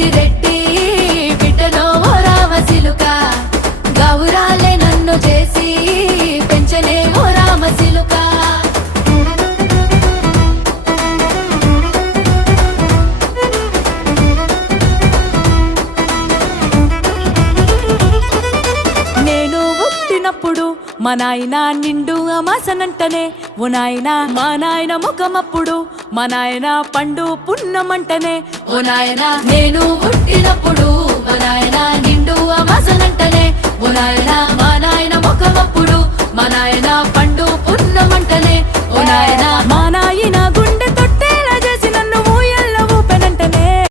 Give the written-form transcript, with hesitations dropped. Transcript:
పెద్దిరెడ్డి బిడ్డలో ఓ రామసిలుక గౌరాలే నన్ను చేసి పెంచనే ఓ రామసిలుక నేను పుట్టినప్పుడు మా నాయన నిండు అమాసనంటనే ఓ నాయన మా నాయన ముఖమప్పుడు మా నాయన పండు పున్నమంటనే ఓ నాయన నేను పుట్టినప్పుడు మా నాయన నిండు అమాసనంటనే ఓ నాయన మా నాయన ముఖమప్పుడు మా నాయన పండు పున్నమంటనే ఓ నాయన మా నాయన